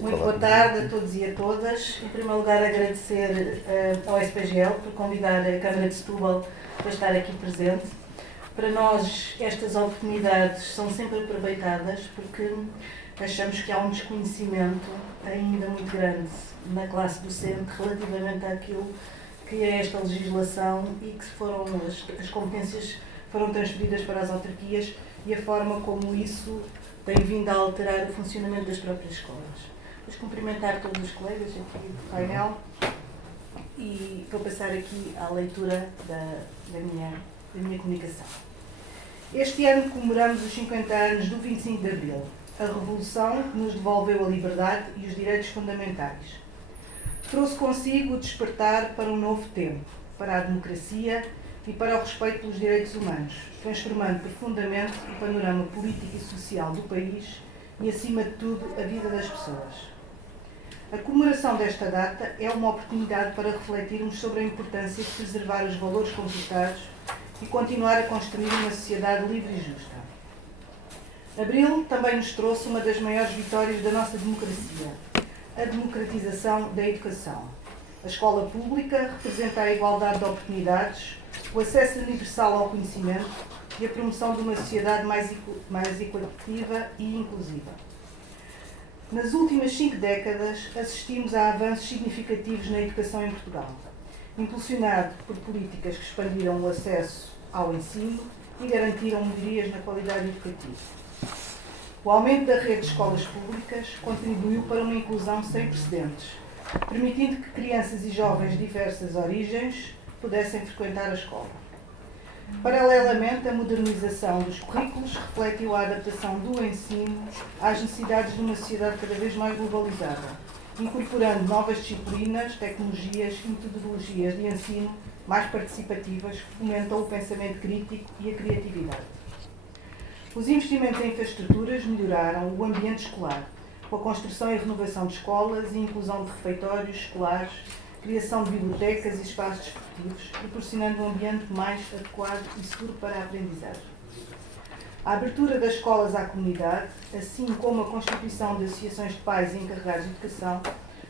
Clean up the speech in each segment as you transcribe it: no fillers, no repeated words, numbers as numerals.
Muito boa tarde a todos e a todas. Em primeiro lugar, agradecer ao SPGL por convidar a Câmara de Setúbal para estar aqui presente. Para nós, estas oportunidades são sempre aproveitadas porque achamos que há um desconhecimento ainda muito grande na classe docente relativamente àquilo que é esta legislação e que foram as competências foram transferidas para as autarquias e a forma como isso tem vindo a alterar o funcionamento das próprias escolas. Vou cumprimentar todos os colegas aqui do painel e vou passar aqui à leitura da minha comunicação. Este ano comemoramos os 50 anos do 25 de Abril, a Revolução que nos devolveu a liberdade e os direitos fundamentais. Trouxe consigo o despertar para um novo tempo, para a democracia e para o respeito pelos direitos humanos, transformando profundamente o panorama político e social do país e, acima de tudo, a vida das pessoas. A comemoração desta data é uma oportunidade para refletirmos sobre a importância de preservar os valores conquistados e continuar a construir uma sociedade livre e justa. Abril também nos trouxe uma das maiores vitórias da nossa democracia, a democratização da educação. A escola pública representa a igualdade de oportunidades, o acesso universal ao conhecimento e a promoção de uma sociedade mais equitativa e inclusiva. Nas últimas 5 décadas, assistimos a avanços significativos na educação em Portugal, impulsionado por políticas que expandiram o acesso ao ensino e garantiram melhorias na qualidade educativa. O aumento da rede de escolas públicas contribuiu para uma inclusão sem precedentes, permitindo que crianças e jovens de diversas origens pudessem frequentar a escola. Paralelamente, a modernização dos currículos refletiu a adaptação do ensino às necessidades de uma sociedade cada vez mais globalizada, incorporando novas disciplinas, tecnologias e metodologias de ensino mais participativas que fomentam o pensamento crítico e a criatividade. Os investimentos em infraestruturas melhoraram o ambiente escolar, com a construção e renovação de escolas e inclusão de refeitórios escolares, criação de bibliotecas e espaços desportivos, proporcionando um ambiente mais adequado e seguro para a aprendizagem. A abertura das escolas à comunidade, assim como a constituição de associações de pais e encarregados de educação,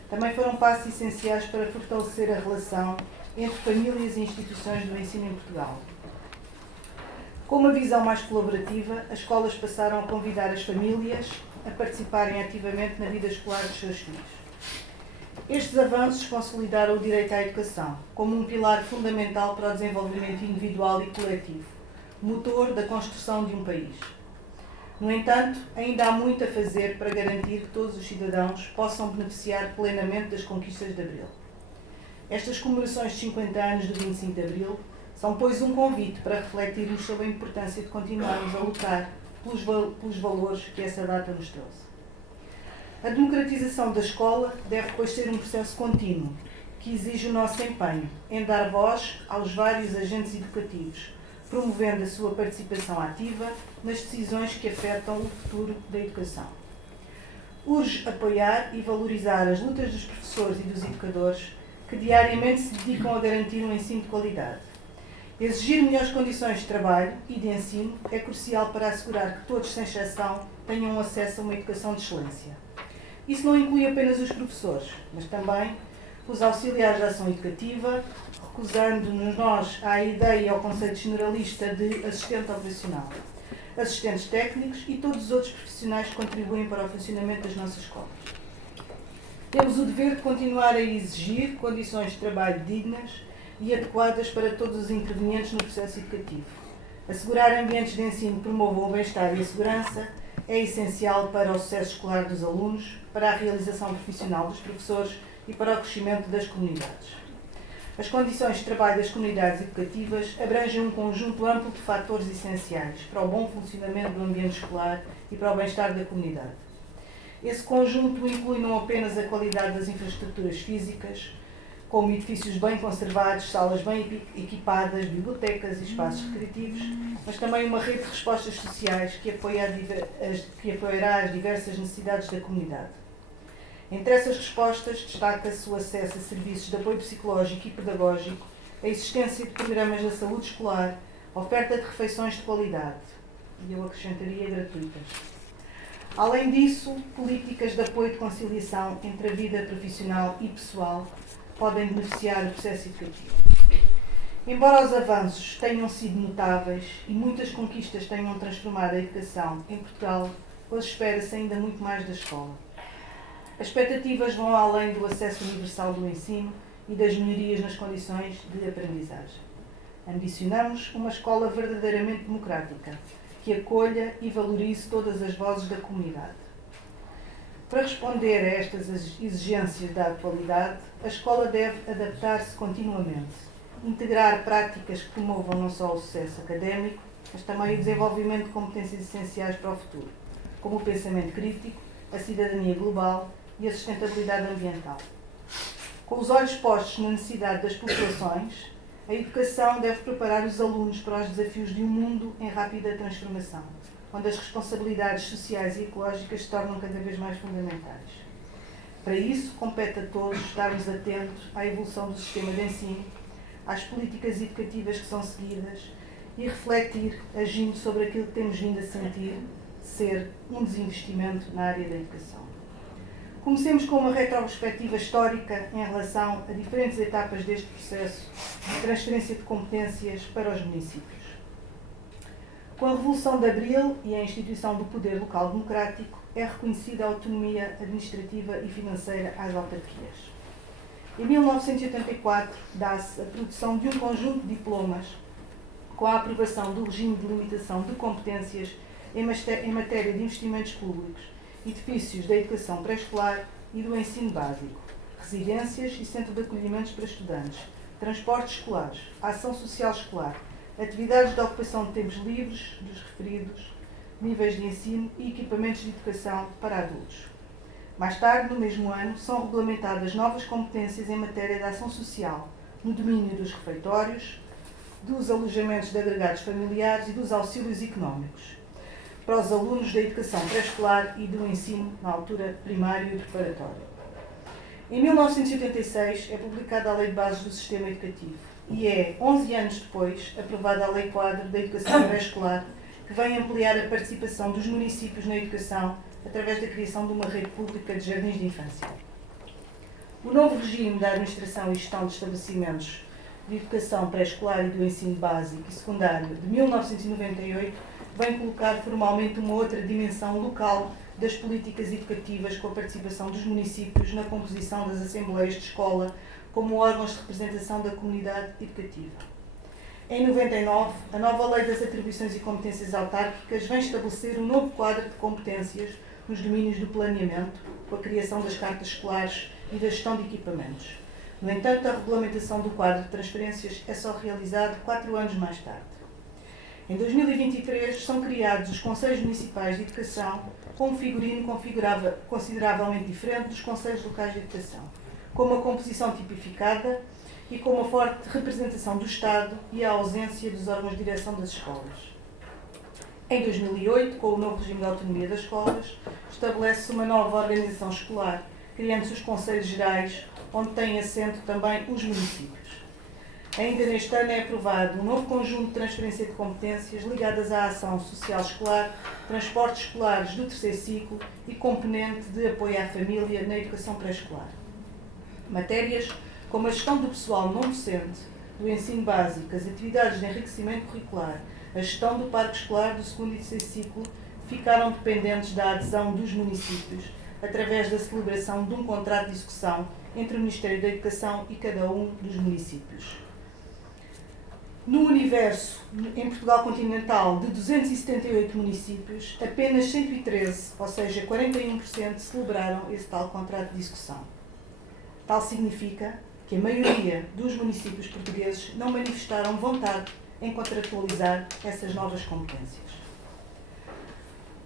também foram passos essenciais para fortalecer a relação entre famílias e instituições do ensino em Portugal. Com uma visão mais colaborativa, as escolas passaram a convidar as famílias a participarem ativamente na vida escolar dos seus filhos. Estes avanços consolidaram o direito à educação como um pilar fundamental para o desenvolvimento individual e coletivo, motor da construção de um país. No entanto, ainda há muito a fazer para garantir que todos os cidadãos possam beneficiar plenamente das conquistas de Abril. Estas comemorações de 50 anos do 25 de Abril são, pois, um convite para refletirmos sobre a importância de continuarmos a lutar pelos valores que essa data nos trouxe. A democratização da escola deve, pois, ser um processo contínuo, que exige o nosso empenho em dar voz aos vários agentes educativos, promovendo a sua participação ativa nas decisões que afetam o futuro da educação. Urge apoiar e valorizar as lutas dos professores e dos educadores que diariamente se dedicam a garantir um ensino de qualidade. Exigir melhores condições de trabalho e de ensino é crucial para assegurar que todos, sem exceção, tenham acesso a uma educação de excelência. Isso não inclui apenas os professores, mas também os auxiliares de ação educativa, recusando-nos nós à ideia e ao conceito generalista de assistente operacional, assistentes técnicos e todos os outros profissionais que contribuem para o funcionamento das nossas escolas. Temos o dever de continuar a exigir condições de trabalho dignas e adequadas para todos os intervenientes no processo educativo. Assegurar ambientes de ensino que promovam o bem-estar e a segurança é essencial para o sucesso escolar dos alunos, para a realização profissional dos professores e para o crescimento das comunidades. As condições de trabalho das comunidades educativas abrangem um conjunto amplo de fatores essenciais para o bom funcionamento do ambiente escolar e para o bem-estar da comunidade. Esse conjunto inclui não apenas a qualidade das infraestruturas físicas, como edifícios bem conservados, salas bem equipadas, bibliotecas e espaços recreativos, mas também uma rede de respostas sociais que apoiará as diversas necessidades da comunidade. Entre essas respostas, destaca-se o acesso a serviços de apoio psicológico e pedagógico, a existência de programas da saúde escolar, a oferta de refeições de qualidade, e eu acrescentaria gratuitas. Além disso, políticas de apoio de conciliação entre a vida profissional e pessoal podem beneficiar o processo educativo. Embora os avanços tenham sido notáveis e muitas conquistas tenham transformado a educação em Portugal, hoje espera-se ainda muito mais da escola. As expectativas vão além do acesso universal do ensino e das melhorias nas condições de aprendizagem. Ambicionamos uma escola verdadeiramente democrática, que acolha e valorize todas as vozes da comunidade. Para responder a estas exigências da atualidade, a escola deve adaptar-se continuamente, integrar práticas que promovam não só o sucesso académico, mas também o desenvolvimento de competências essenciais para o futuro, como o pensamento crítico, a cidadania global e a sustentabilidade ambiental. Com os olhos postos na necessidade das populações, a educação deve preparar os alunos para os desafios de um mundo em rápida transformação, onde as responsabilidades sociais e ecológicas se tornam cada vez mais fundamentais. Para isso, compete a todos estarmos atentos à evolução do sistema de ensino, às políticas educativas que são seguidas e refletir, agindo sobre aquilo que temos vindo a sentir ser um desinvestimento na área da educação. Comecemos com uma retrospectiva histórica em relação a diferentes etapas deste processo de transferência de competências para os municípios. Com a Revolução de Abril e a instituição do poder local democrático, é reconhecida a autonomia administrativa e financeira às autarquias. Em 1984, dá-se a produção de um conjunto de diplomas com a aprovação do regime de limitação de competências em matéria de investimentos públicos, edifícios da educação pré-escolar e do ensino básico, residências e centro de acolhimentos para estudantes, transportes escolares, ação social escolar, atividades de ocupação de tempos livres dos referidos níveis de ensino e equipamentos de educação para adultos. Mais tarde, no mesmo ano, são regulamentadas novas competências em matéria de ação social, no domínio dos refeitórios, dos alojamentos de agregados familiares e dos auxílios económicos, para os alunos da educação pré-escolar e do ensino, na altura, primário e preparatório. Em 1986 é publicada a Lei de Bases do Sistema Educativo e é, 11 anos depois, aprovada a Lei Quadro da Educação Pré-Escolar, que vem ampliar a participação dos municípios na educação através da criação de uma rede pública de jardins de infância. O novo regime da administração e gestão de estabelecimentos de educação pré-escolar e do ensino básico e secundário de 1998 vem colocar formalmente uma outra dimensão local das políticas educativas com a participação dos municípios na composição das assembleias de escola como órgãos de representação da comunidade educativa. Em 99, a nova Lei das Atribuições e Competências Autárquicas vem estabelecer um novo quadro de competências nos domínios do planeamento, com a criação das cartas escolares e da gestão de equipamentos. No entanto, a regulamentação do quadro de transferências é só realizada 4 anos mais tarde. Em 2023, são criados os Conselhos Municipais de Educação com um figurino consideravelmente diferente dos Conselhos Locais de Educação, com uma composição tipificada e com uma forte representação do Estado e a ausência dos órgãos de direção das escolas. Em 2008, com o novo regime de autonomia das escolas, estabelece-se uma nova organização escolar, criando-se os Conselhos Gerais, onde têm assento também os municípios. Ainda neste ano é aprovado um novo conjunto de transferência de competências ligadas à ação social escolar, transportes escolares do terceiro ciclo e componente de apoio à família na educação pré-escolar. Matérias como a gestão do pessoal não docente, do ensino básico, as atividades de enriquecimento curricular, a gestão do parque escolar do segundo e terceiro ciclo ficaram dependentes da adesão dos municípios, através da celebração de um contrato de execução entre o Ministério da Educação e cada um dos municípios. No universo, em Portugal continental, de 278 municípios, apenas 113, ou seja, 41%, celebraram esse tal contrato de execução. Tal significa que a maioria dos municípios portugueses não manifestaram vontade em contratualizar essas novas competências.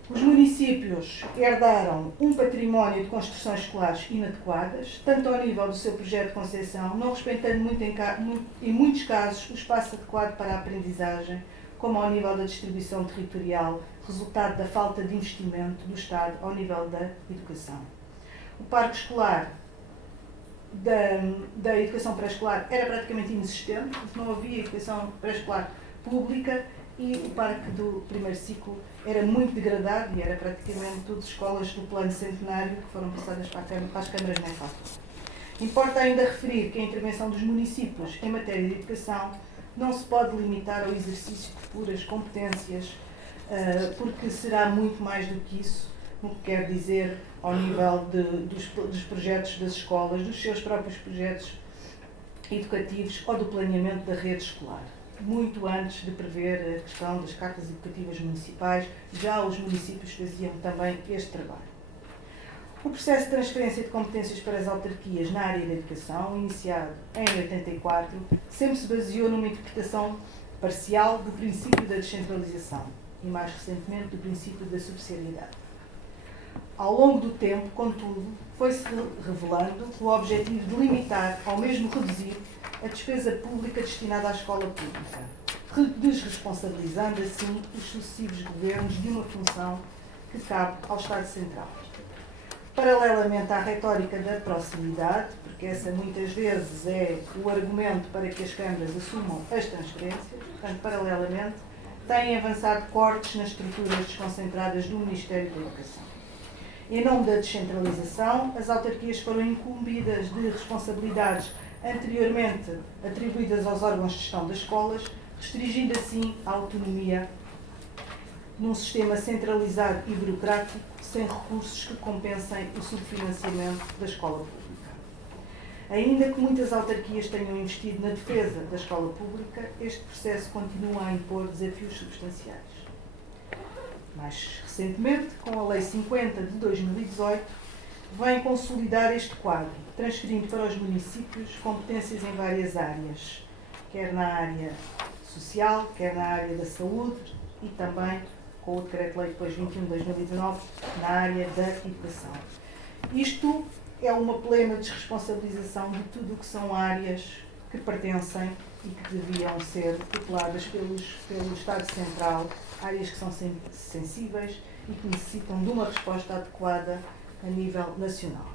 Os municípios herdaram um património de construções escolares inadequadas, tanto ao nível do seu projeto de concessão, não respeitando em muitos casos o espaço adequado para a aprendizagem, como ao nível da distribuição territorial, resultado da falta de investimento do Estado ao nível da educação. O parque escolar da educação pré-escolar era praticamente inexistente, porque não havia educação pré-escolar pública e o parque do primeiro ciclo era muito degradado e era praticamente todas as escolas do plano centenário que foram passadas para as câmaras nessa altura. Importa ainda referir que a intervenção dos municípios em matéria de educação não se pode limitar ao exercício de puras competências, porque será muito mais do que isso, no que quer dizer ao nível dos projetos das escolas, dos seus próprios projetos educativos ou do planeamento da rede escolar. Muito antes de prever a questão das cartas educativas municipais, já os municípios faziam também este trabalho. O processo de transferência de competências para as autarquias na área da educação, iniciado em 84, sempre se baseou numa interpretação parcial do princípio da descentralização e, mais recentemente, do princípio da subsidiariedade. Ao longo do tempo, contudo, foi-se revelando o objetivo de limitar, ou mesmo reduzir, a despesa pública destinada à escola pública, desresponsabilizando assim os sucessivos governos de uma função que cabe ao Estado Central. Paralelamente à retórica da proximidade, porque essa muitas vezes é o argumento para que as câmaras assumam as transferências, portanto, paralelamente, têm avançado cortes nas estruturas desconcentradas do Ministério da Educação. Em nome da descentralização, as autarquias foram incumbidas de responsabilidades anteriormente atribuídas aos órgãos de gestão das escolas, restringindo assim a autonomia num sistema centralizado e burocrático, sem recursos que compensem o subfinanciamento da escola pública. Ainda que muitas autarquias tenham investido na defesa da escola pública, este processo continua a impor desafios substanciais. Mais recentemente, com a Lei 50 de 2018, vem consolidar este quadro, transferindo para os municípios competências em várias áreas, quer na área social, quer na área da saúde e também, com o Decreto-Lei depois 21 de 2019, na área da educação. Isto é uma plena desresponsabilização de tudo o que são áreas que pertencem e que deviam ser tuteladas pelo Estado Central, áreas que são sensíveis e que necessitam de uma resposta adequada a nível nacional.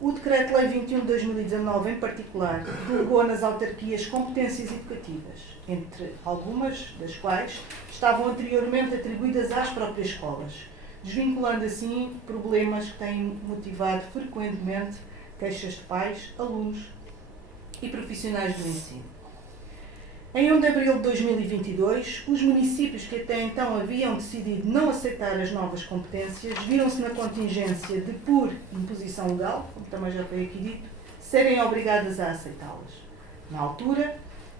O Decreto-Lei 21 de 2019, em particular, delegou nas autarquias competências educativas, entre algumas das quais estavam anteriormente atribuídas às próprias escolas, desvinculando assim problemas que têm motivado frequentemente queixas de pais, alunos e profissionais do ensino. Em 1 de abril de 2022, os municípios que até então haviam decidido não aceitar as novas competências viram-se na contingência de, por imposição legal, como também já foi aqui dito, serem obrigadas a aceitá-las. Na altura,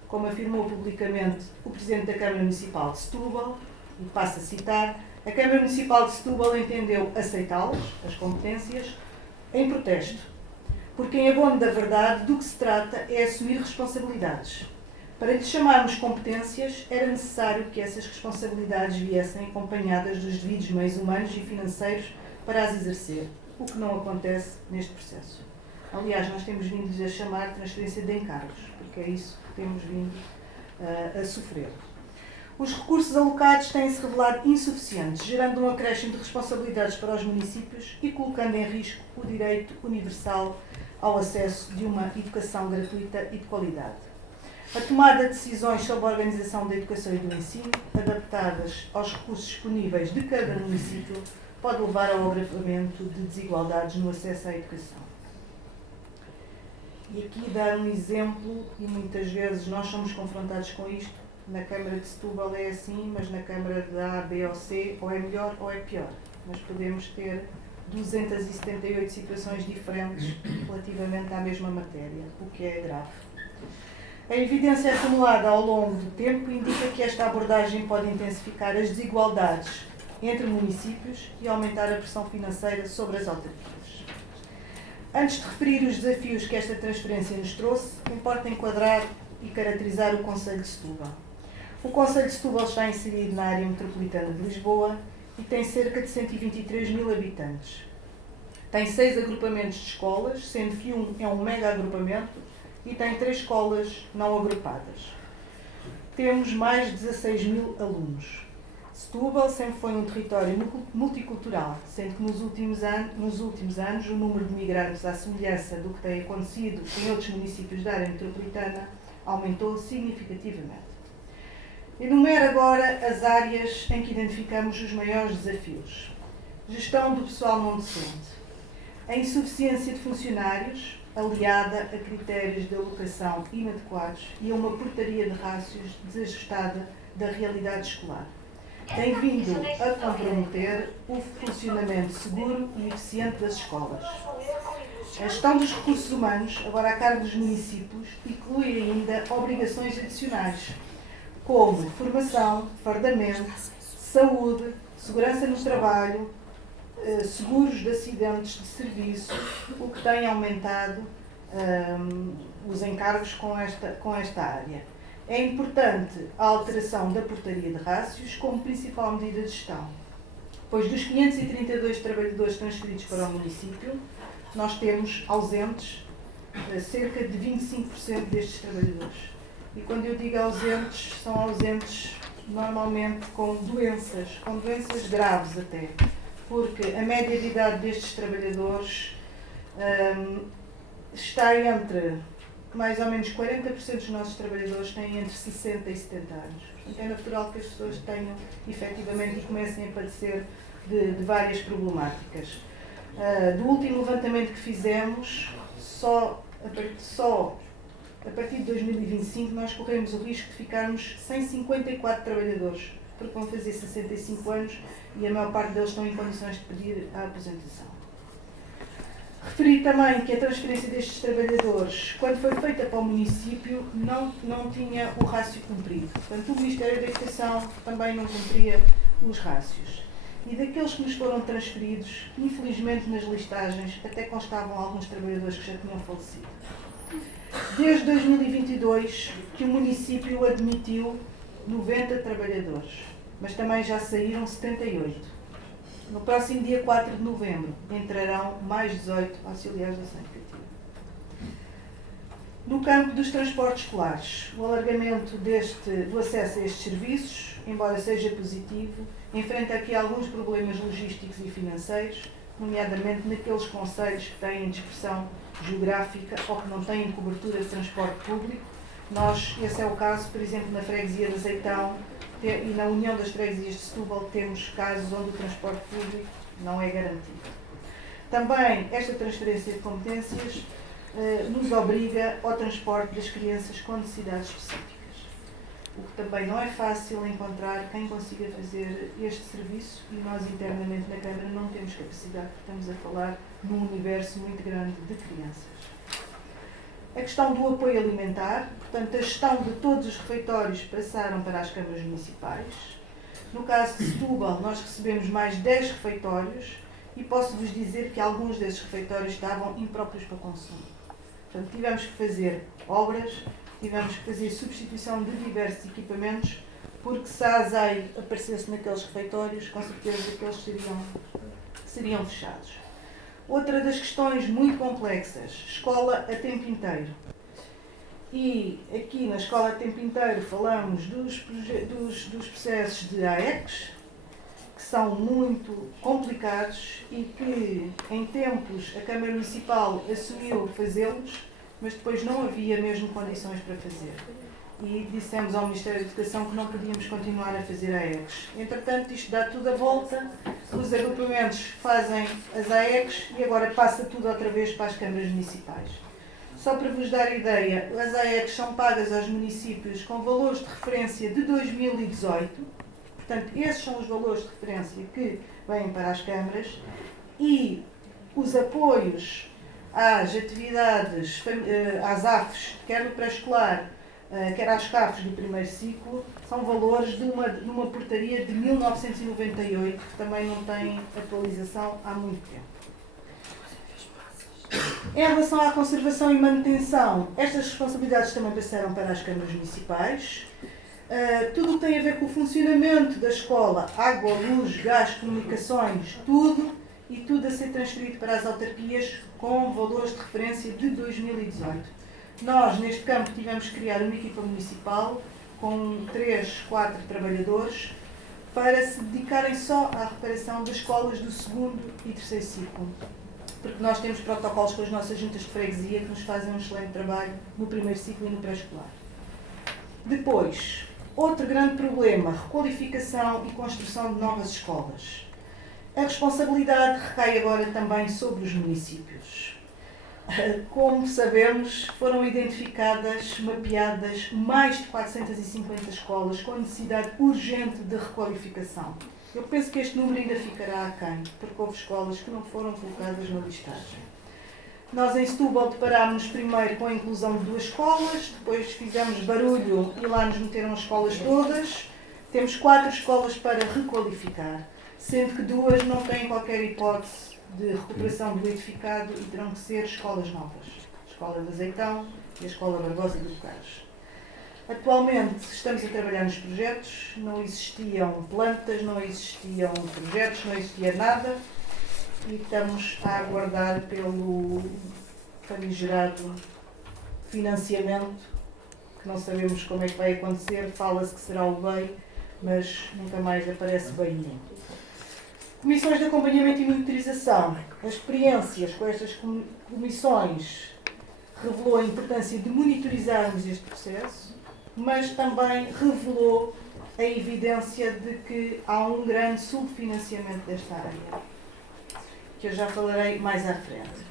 como afirmou publicamente o Presidente da Câmara Municipal de Setúbal, e passo a citar, a Câmara Municipal de Setúbal entendeu aceitá-las, as competências, em protesto, porque em abono da verdade do que se trata é assumir responsabilidades. Para lhe chamarmos competências, era necessário que essas responsabilidades viessem acompanhadas dos devidos meios humanos e financeiros para as exercer, o que não acontece neste processo. Aliás, nós temos vindo a chamar transferência de encargos, porque é isso que temos vindo a sofrer. Os recursos alocados têm-se revelado insuficientes, gerando um acréscimo de responsabilidades para os municípios e colocando em risco o direito universal ao acesso de uma educação gratuita e de qualidade. A tomada de decisões sobre a organização da educação e do ensino, adaptadas aos recursos disponíveis de cada município, pode levar ao agravamento de desigualdades no acesso à educação. E aqui dar um exemplo, e muitas vezes nós somos confrontados com isto, na Câmara de Setúbal é assim, mas na Câmara de A, B ou C, ou é melhor ou é pior. Nós podemos ter 278 situações diferentes relativamente à mesma matéria, o que é grave. A evidência acumulada ao longo do tempo indica que esta abordagem pode intensificar as desigualdades entre municípios e aumentar a pressão financeira sobre as autarquias. Antes de referir os desafios que esta transferência nos trouxe, importa enquadrar e caracterizar o Concelho de Setúbal. O Concelho de Setúbal está inserido na área metropolitana de Lisboa e tem cerca de 123 mil habitantes. Tem 6 agrupamentos de escolas, sendo que um é um mega agrupamento e tem 3 escolas não agrupadas. Temos mais de 16 mil alunos. Setúbal sempre foi um território multicultural, sendo que nos últimos anos o número de migrantes, à semelhança do que tem acontecido em outros municípios da área metropolitana, aumentou significativamente. Enumero agora as áreas em que identificamos os maiores desafios. Gestão do pessoal não docente. A insuficiência de funcionários, aliada a critérios de alocação inadequados e a uma portaria de rácios desajustada da realidade escolar, tem vindo a comprometer o funcionamento seguro e eficiente das escolas. A gestão dos recursos humanos, agora a cargo dos municípios, inclui ainda obrigações adicionais, como formação, fardamento, saúde, segurança no trabalho, seguros de acidentes de serviço, o que tem aumentado os encargos com esta área. É importante a alteração da portaria de rácios como principal medida de gestão, pois dos 532 trabalhadores transferidos para o município, nós temos ausentes cerca de 25% destes trabalhadores. E quando eu digo ausentes, são ausentes normalmente com doenças graves até, porque a média de idade destes trabalhadores está entre, mais ou menos 40% dos nossos trabalhadores têm entre 60 e 70 anos. Portanto, é natural que as pessoas tenham, efetivamente, e comecem a padecer de várias problemáticas. Do último levantamento que fizemos, só a partir de 2025 nós corremos o risco de ficarmos sem 54 trabalhadores, porque vão fazer 65 anos e a maior parte deles estão em condições de pedir a aposentação. Referi também que a transferência destes trabalhadores, quando foi feita para o município, não tinha o rácio cumprido. Portanto, o Ministério da Educação também não cumpria os rácios. E daqueles que nos foram transferidos, infelizmente nas listagens até constavam alguns trabalhadores que já tinham falecido. Desde 2022 que o município admitiu 90 trabalhadores, mas também já saíram 78. No próximo dia 4 de novembro entrarão mais 18 auxiliares da ação educativa. No campo dos transportes escolares, o alargamento do acesso a estes serviços, embora seja positivo, enfrenta aqui alguns problemas logísticos e financeiros, nomeadamente naqueles concelhos que têm dispersão geográfica ou que não têm cobertura de transporte público. Esse é o caso, por exemplo, na freguesia de Azeitão e na União das Freguesias de Setúbal, temos casos onde o transporte público não é garantido. Também esta transferência de competências nos obriga ao transporte das crianças com necessidades específicas, o que também não é fácil encontrar quem consiga fazer este serviço, e nós internamente na Câmara não temos capacidade, porque estamos a falar num universo muito grande de crianças. A questão do apoio alimentar, portanto, a gestão de todos os refeitórios passaram para as câmaras municipais. No caso de Setúbal, nós recebemos mais 10 refeitórios e posso-vos dizer que alguns desses refeitórios estavam impróprios para consumo. Portanto, tivemos que fazer obras, tivemos que fazer substituição de diversos equipamentos, porque se a ASAI aparecesse naqueles refeitórios, com certeza que eles seriam fechados. Outra das questões muito complexas, escola a tempo inteiro. E aqui na escola a tempo inteiro falamos dos processos de AECs, que são muito complicados e que em tempos a Câmara Municipal assumiu fazê-los, mas depois não havia mesmo condições para fazer. E dissemos ao Ministério da Educação que não podíamos continuar a fazer AECs. Entretanto, isto dá tudo a volta, os agrupamentos fazem as AECs e agora passa tudo outra vez para as câmaras municipais. Só para vos dar ideia, as AECs são pagas aos municípios com valores de referência de 2018, portanto, esses são os valores de referência que vêm para as câmaras, e os apoios às atividades, às AFs, quer no pré-escolar, quer às CAFs do primeiro ciclo, são valores de uma portaria de 1998, que também não tem atualização há muito tempo. Em relação à conservação e manutenção, estas responsabilidades também passaram para as câmaras municipais. Tudo o que tem a ver com o funcionamento da escola, água, luz, gás, comunicações, tudo a ser transferido para as autarquias com valores de referência de 2018. Nós, neste campo, tivemos que criar uma equipa municipal com 3, 4 trabalhadores para se dedicarem só à reparação das escolas do segundo e terceiro ciclo. Porque nós temos protocolos com as nossas juntas de freguesia que nos fazem um excelente trabalho no primeiro ciclo e no pré-escolar. Depois, Outro grande problema, requalificação e construção de novas escolas. A responsabilidade recai agora também sobre os municípios. Como sabemos, foram identificadas, mapeadas mais de 450 escolas com necessidade urgente de requalificação. Eu penso que este número ainda ficará aquém, porque houve escolas que não foram colocadas na listagem. Nós em Setúbal deparámos primeiro com a inclusão de 2 escolas, depois fizemos barulho e lá nos meteram as escolas todas. Temos 4 escolas para requalificar, sendo que 2 não têm qualquer hipótese de recuperação do edificado e terão que ser escolas novas. A Escola de Azeitão e a Escola Barbosa de Bocares. Atualmente estamos a trabalhar nos projetos, não existiam plantas, não existiam projetos, não existia nada. E estamos a aguardar pelo famigerado financiamento, que não sabemos como é que vai acontecer, fala-se que será o BEI, mas nunca mais aparece BEI nenhum. Comissões de acompanhamento e monitorização. As experiências com estas comissões revelou a importância de monitorizarmos este processo, mas também revelou a evidência de que há um grande subfinanciamento desta área, que eu já falarei mais à frente.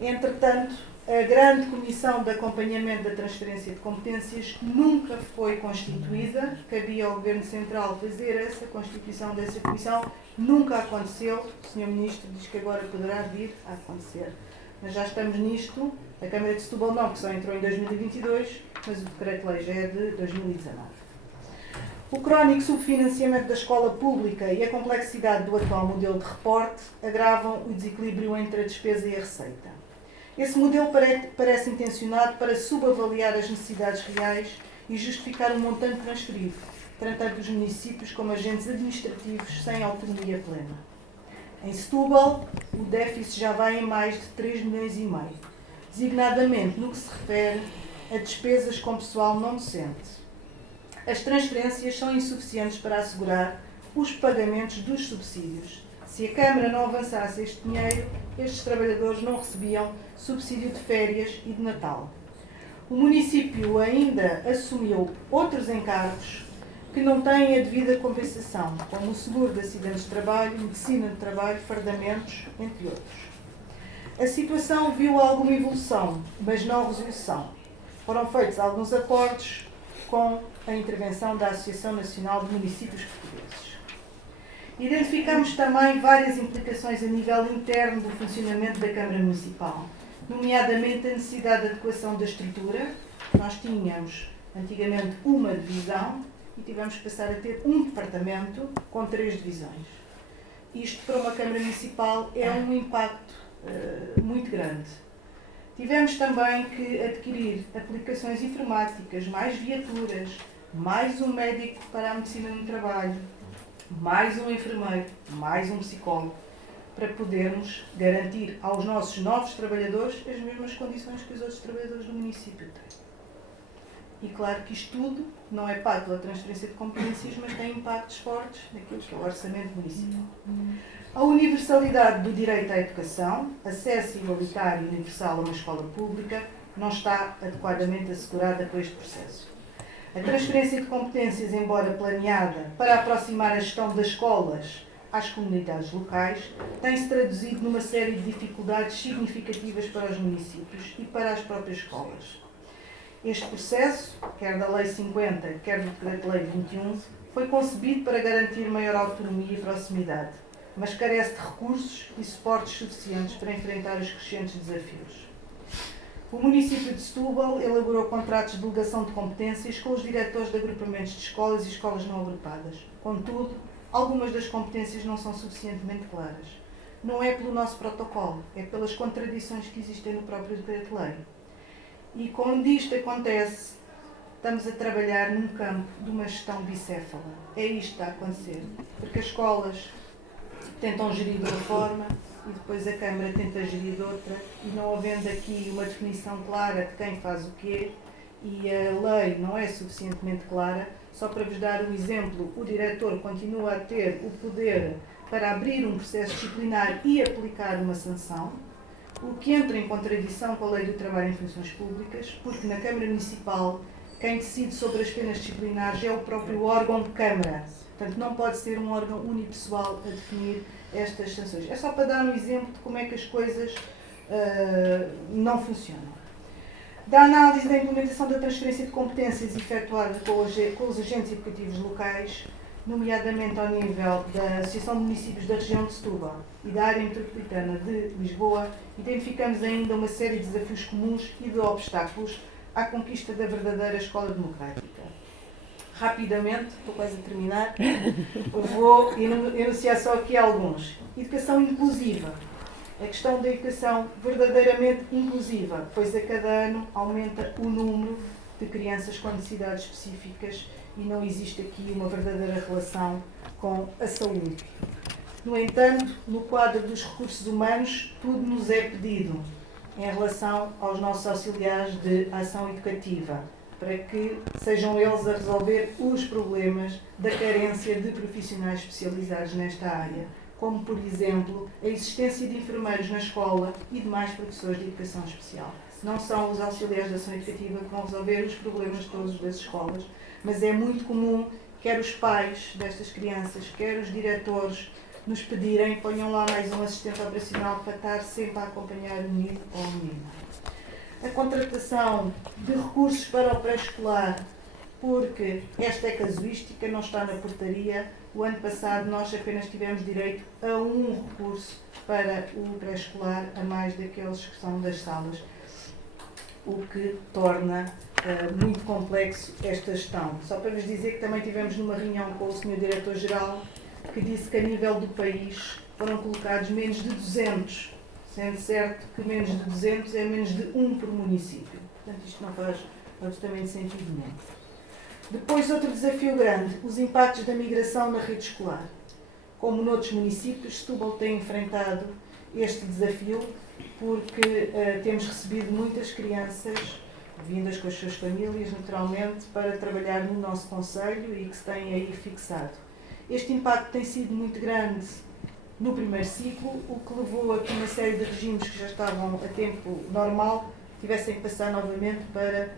Entretanto, a grande comissão de acompanhamento da transferência de competências nunca foi constituída, cabia ao Governo Central fazer essa constituição dessa comissão, nunca aconteceu. O Sr. Ministro diz que agora poderá vir a acontecer. Mas já estamos nisto, a Câmara de Setúbal não, que só entrou em 2022, mas o decreto-lei já é de 2019. O crónico subfinanciamento da escola pública e a complexidade do atual modelo de reporte agravam o desequilíbrio entre a despesa e a receita. Esse modelo parece intencionado para subavaliar as necessidades reais e justificar o montante transferido, tratando os municípios como agentes administrativos sem autonomia plena. Em Setúbal, o déficit já vai em mais de 3,5 milhões, designadamente no que se refere a despesas com pessoal não docente. As transferências são insuficientes para assegurar os pagamentos dos subsídios. Se a Câmara não avançasse este dinheiro, estes trabalhadores não recebiam subsídio de férias e de Natal. O município ainda assumiu outros encargos que não têm a devida compensação, como o seguro de acidentes de trabalho, medicina de trabalho, fardamentos, entre outros. A situação viu alguma evolução, mas não resolução. Foram feitos alguns acordos com a intervenção da Associação Nacional de Municípios Portugueses. Identificamos também várias implicações a nível interno do funcionamento da Câmara Municipal, nomeadamente a necessidade de adequação da estrutura. Nós tínhamos antigamente uma divisão e tivemos que passar a ter um departamento com 3 divisões. Isto para uma Câmara Municipal é um impacto muito grande. Tivemos também que adquirir aplicações informáticas, mais viaturas, mais um médico para a medicina no trabalho, mais um enfermeiro, mais um psicólogo, para podermos garantir aos nossos novos trabalhadores as mesmas condições que os outros trabalhadores do município têm. E claro que isto tudo não é pago pela transferência de competências, mas tem impactos fortes naquilo que é o orçamento municipal. A universalidade do direito à educação, acesso igualitário e universal a uma escola pública, não está adequadamente assegurada com este processo. A transferência de competências, embora planeada para aproximar a gestão das escolas às comunidades locais, tem-se traduzido numa série de dificuldades significativas para os municípios e para as próprias escolas. Este processo, quer da Lei 50, quer do Decreto-Lei 21, foi concebido para garantir maior autonomia e proximidade, mas carece de recursos e suportes suficientes para enfrentar os crescentes desafios. O município de Setúbal elaborou contratos de delegação de competências com os diretores de agrupamentos de escolas e escolas não agrupadas. Contudo, algumas das competências não são suficientemente claras. Não é pelo nosso protocolo, é pelas contradições que existem no próprio decreto-lei. E quando isto acontece, estamos a trabalhar num campo de uma gestão bicéfala. É isto que está a acontecer, porque as escolas tentam gerir de uma forma e depois a Câmara tenta gerir de outra, e não havendo aqui uma definição clara de quem faz o quê, e a lei não é suficientemente clara. Só para vos dar um exemplo, o diretor continua a ter o poder para abrir um processo disciplinar e aplicar uma sanção, o que entra em contradição com a Lei do Trabalho em Funções Públicas, porque na Câmara Municipal Quem decide sobre as penas disciplinares é o próprio órgão de Câmara. Portanto, não pode ser um órgão unipessoal a definir estas sanções. É só para dar um exemplo de como é que as coisas não funcionam. Da análise da implementação da transferência de competências efetuada com os agentes educativos locais, nomeadamente ao nível da Associação de Municípios da região de Setúbal e da área metropolitana de Lisboa, identificamos ainda uma série de desafios comuns e de obstáculos à conquista da verdadeira escola democrática. Rapidamente, estou quase a terminar, vou enunciar só aqui alguns. Educação inclusiva. A questão da educação verdadeiramente inclusiva, pois a cada ano aumenta o número de crianças com necessidades específicas e não existe aqui uma verdadeira relação com a saúde. No entanto, no quadro dos recursos humanos, tudo nos é pedido em relação aos nossos auxiliares de ação educativa, para que sejam eles a resolver os problemas da carência de profissionais especializados nesta área, como, por exemplo, a existência de enfermeiros na escola e demais professores de educação especial. Não são os auxiliares de ação educativa que vão resolver os problemas todos das escolas, mas é muito comum, quer os pais destas crianças, quer os diretores, nos pedirem, ponham lá mais um assistente operacional para estar sempre a acompanhar o menino ou a menina. A contratação de recursos para o pré-escolar, porque esta é casuística, não está na portaria. O ano passado nós apenas tivemos direito a um recurso para o pré-escolar, a mais daqueles que são das salas, o que torna muito complexo esta gestão. Só para vos dizer que também tivemos numa reunião com o Sr. Diretor-Geral, que disse que a nível do país foram colocados menos de 200, sendo certo que menos de 200 é menos de um por município. Portanto, isto não faz absolutamente sentido nenhum. Depois, outro desafio grande, os impactos da migração na rede escolar. Como noutros municípios, Setúbal tem enfrentado este desafio porque temos recebido muitas crianças vindas com as suas famílias, naturalmente, para trabalhar no nosso concelho e que se têm aí fixado. Este impacto tem sido muito grande no primeiro ciclo, o que levou a que uma série de regimes que já estavam a tempo normal tivessem que passar novamente para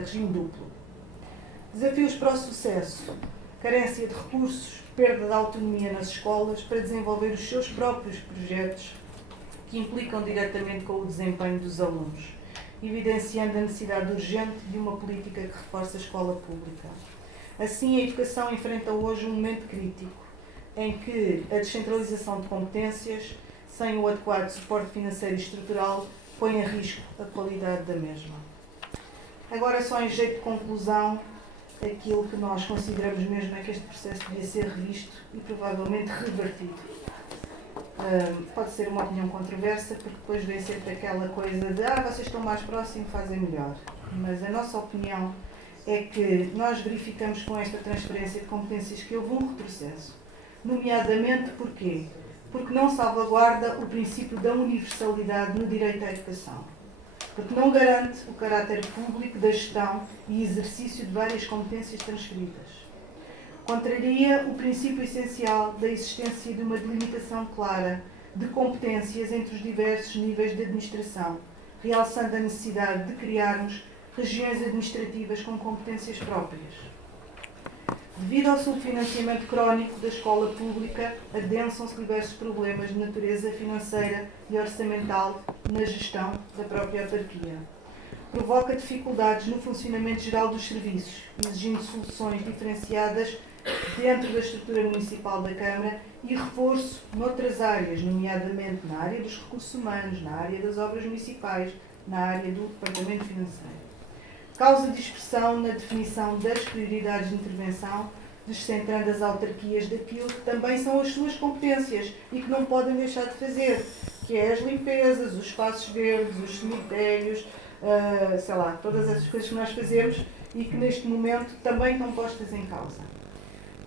regime duplo. Desafios para o sucesso. Carência de recursos, perda de autonomia nas escolas para desenvolver os seus próprios projetos que implicam diretamente com o desempenho dos alunos, evidenciando a necessidade urgente de uma política que reforce a escola pública. Assim, a educação enfrenta hoje um momento crítico, em que a descentralização de competências, sem o adequado suporte financeiro e estrutural, põe em risco a qualidade da mesma. Agora, só em jeito de conclusão, aquilo que nós consideramos mesmo é que este processo devia ser revisto e provavelmente revertido. Pode ser uma opinião controversa, porque depois vem sempre aquela coisa de vocês estão mais próximos, fazem melhor. Mas a nossa opinião é que nós verificamos com esta transferência de competências que houve um retrocesso. Nomeadamente porquê? Porque não salvaguarda o princípio da universalidade no direito à educação. Porque não garante o caráter público da gestão e exercício de várias competências transferidas. Contraria o princípio essencial da existência de uma delimitação clara de competências entre os diversos níveis de administração, realçando a necessidade de criarmos regiões administrativas com competências próprias. Devido ao subfinanciamento crónico da escola pública, adensam-se diversos problemas de natureza financeira e orçamental na gestão da própria autarquia. Provoca dificuldades no funcionamento geral dos serviços, exigindo soluções diferenciadas dentro da estrutura municipal da Câmara e reforço noutras áreas, nomeadamente na área dos recursos humanos, na área das obras municipais, na área do departamento financeiro. Causa dispersão na definição das prioridades de intervenção, descentrando as autarquias daquilo que também são as suas competências e que não podem deixar de fazer, que é as limpezas, os espaços verdes, os cemitérios, todas essas coisas que nós fazemos e que neste momento também estão postas em causa.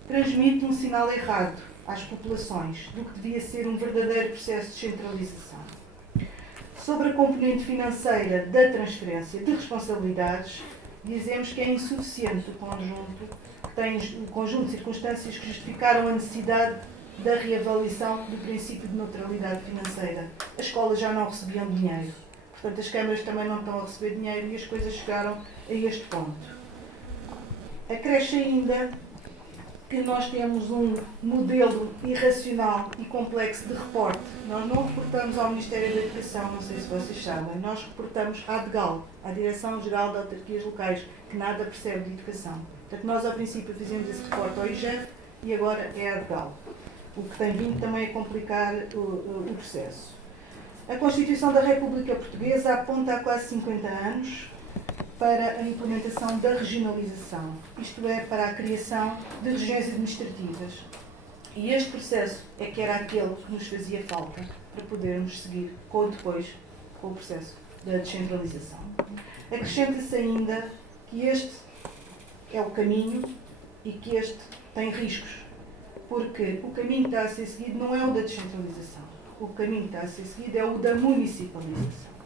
Transmite um sinal errado às populações do que devia ser um verdadeiro processo de descentralização. Sobre a componente financeira da transferência de responsabilidades, dizemos que é insuficiente o conjunto de circunstâncias que justificaram a necessidade da reavaliação do princípio de neutralidade financeira. As escolas já não recebiam dinheiro, Portanto, as câmaras também não estão a receber dinheiro e as coisas chegaram a este ponto. Acresce ainda que nós temos um modelo irracional e complexo de reporte. Nós não reportamos ao Ministério da Educação, não sei se vocês sabem, nós reportamos à DGAL, à Direção-Geral de Autarquias Locais, que nada percebe de educação. Portanto, nós ao princípio fizemos esse reporte ao IGEF e agora é a DGAL, o que tem vindo também a complicar o processo. A Constituição da República Portuguesa aponta há quase 50 anos para a implementação da regionalização, isto é, para a criação de regiões administrativas. E este processo é que era aquele que nos fazia falta para podermos seguir depois com o processo da descentralização. Acrescenta-se ainda que este é o caminho e que este tem riscos, porque o caminho que está a ser seguido não é o da descentralização, o caminho que está a ser seguido é o da municipalização.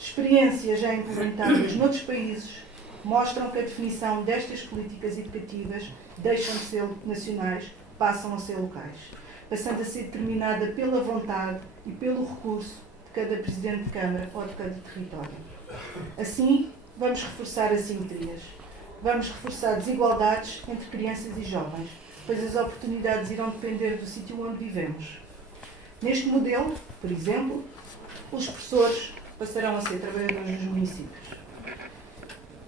Experiências já implementadas noutros países mostram que a definição destas políticas educativas deixam de ser nacionais, passam a ser locais, passando a ser determinada pela vontade e pelo recurso de cada Presidente de Câmara ou de cada território. Assim, vamos reforçar assimetrias, vamos reforçar desigualdades entre crianças e jovens, pois as oportunidades irão depender do sítio onde vivemos. Neste modelo, por exemplo, os professores passarão a ser trabalhadores dos municípios.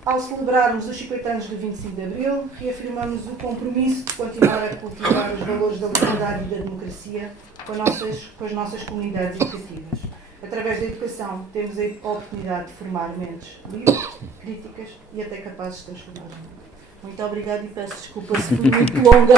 Ao celebrarmos os 50 anos do 25 de Abril, reafirmamos o compromisso de continuar a cultivar os valores da liberdade e da democracia com as nossas comunidades educativas. Através da educação, temos a oportunidade de formar mentes livres, críticas e até capazes de transformar. Muito obrigada e peço desculpa se foi muito longa.